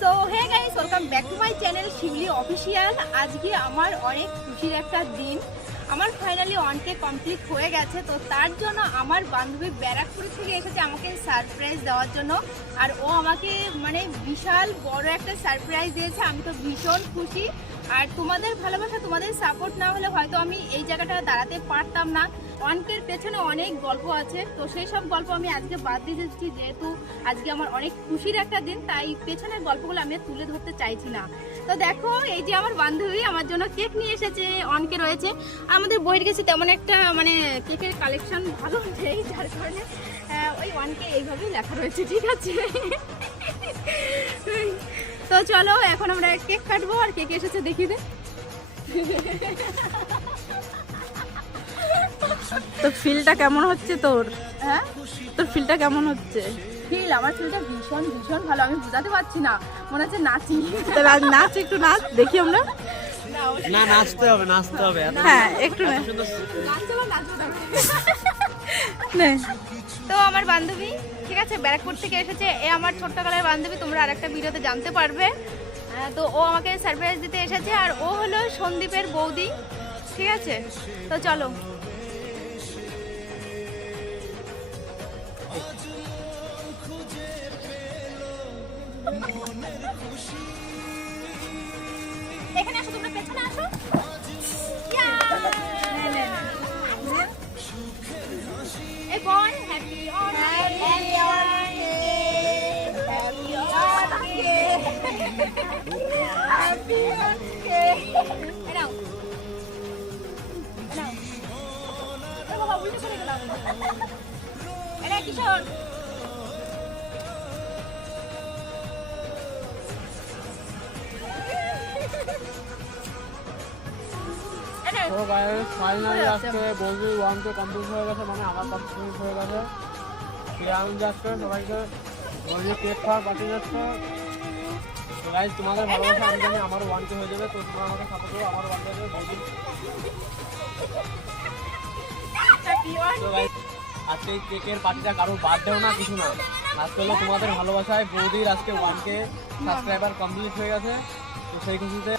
So hey guys, welcome back to my channel Shibli official. আজকে আমার অনেক খুশির একটা দিন। আমার ফাইনালি 1K কমপ্লিট হয়ে গেছে। তো তার জন্য আমার বান্ধবী ব্যারাকপুর থেকে এসেছে আমাকে সারপ্রাইজ দেওয়ার জন্য। আর ও আমাকে মানে বিশাল বড় একটা সারপ্রাইজ দিয়েছে। আমি তো ভীষণ খুশি। আর তোমাদের ভালোবাসা, তোমাদের সাপোর্ট না হলে হয়তো আমি এই জায়গাটা দাঁড়াতে পারতাম না। 1Kর পেছনে অনেক গল্প আছে, তো সেই সব গল্প আমি আজকে বাদ দিয়ে দিচ্ছি। যেহেতু আজকে আমার অনেক খুশির একটা দিন, তাই পেছনের গল্পগুলো আমি তুলে ধরতে চাইছি না। তো দেখো, এই যে আমার বান্ধবী আমার জন্য কেক নিয়ে এসেছে। 1K রয়েছে। আমাদের বইয়ের কাছে তেমন একটা মানে কেকের কালেকশন ভালো নেই, যার কারণে ওই 1K এইভাবেই লেখা রয়েছে, ঠিক আছে। তো চলো এখন আমরা কেক কাটবো। আর কেক এসেছে দেখিয়ে দে। তো ফিলটা কেমন হচ্ছে তোর? হ্যাঁ, তোর ফিলটা কেমন হচ্ছে? ফিল, আমার ফিলটা ভীষণ ভীষণ ভালো। আমি বোঝাতে পারছি না, মনে হচ্ছে নাচি। নাচ, একটু নাচ দেখি আমরা। না, নাচতে হবে, নাচতে হবে। হ্যাঁ, একটু না। তো আমার বান্ধবী, ঠিক আছে, ব্যারাকপুর থেকে এসেছে। এ আমার ছোট্টকালের বান্ধবী, তোমরা আরেকটা ভিডিওতে জানতে পারবে। তো ও আমাকে সারপ্রাইজ দিতে এসেছে। আর ও হলো সন্দীপের বৌদি, ঠিক আছে। তো চলো। এখানে আসো, তোমরা পেছনে আসো। এই বোন, হ্যাপি কিশোর, তো গাইস ফাইনালি আজকে বলবি 1K কমপ্লিট হয়ে গেছে, মানে আমার কমপ্লিট হয়ে গেছে। আনন্দ যাচ্ছে, সবাইকে বলবি কেক খাওয়া বাকি যাচ্ছে। তো গাইস তোমাদের ভালোবাসা আমি জানি আমার 1K হয়ে যাবে। তো তোমরা আমাকে সাপোর্ট করো, আমার 1K হবে বলবি। তো গাইস আজকে এই কেকের পার্টিটা কারো বার্থডেও না, কিছু না, আজকে হলো তোমাদের ভালোবাসায় বৌদির আজকে 1K সাবস্ক্রাইবার কমপ্লিট হয়ে গেছে। তো সেই খুশিতে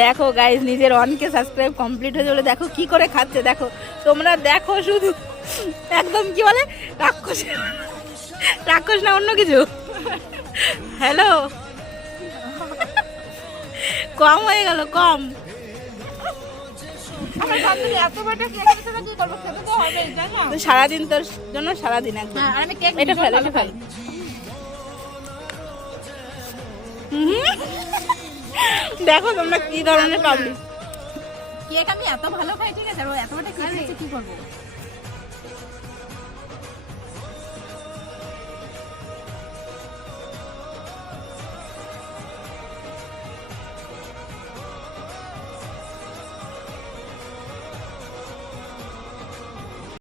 দেখো গাইজ, নিজের 1K সাবস্ক্রাইব কমপ্লিট হয়ে যাবে। দেখো কি করে খাচ্ছে, দেখো তোমরা দেখো শুধু। একদম কি বলে, রাক্ষস। রাক্ষস না অন্য কিছু। হ্যালো, কম হয়ে গেল, কম। আমার বান্ধবী এত বড় কেক এনেছে না, কি করবো, খেতে তো হবে, তাই না? তো সারাদিন তোর জন্য সারাদিন একদম। আর আমি কেক এটা ফেল, এটা ফেল। দেখো তোমরা কি ধরনের পাবলিক। কেক আমি এত ভালো খাই, ঠিক আছে। আর ও এত বড় কেক এনেছে, কি করবো?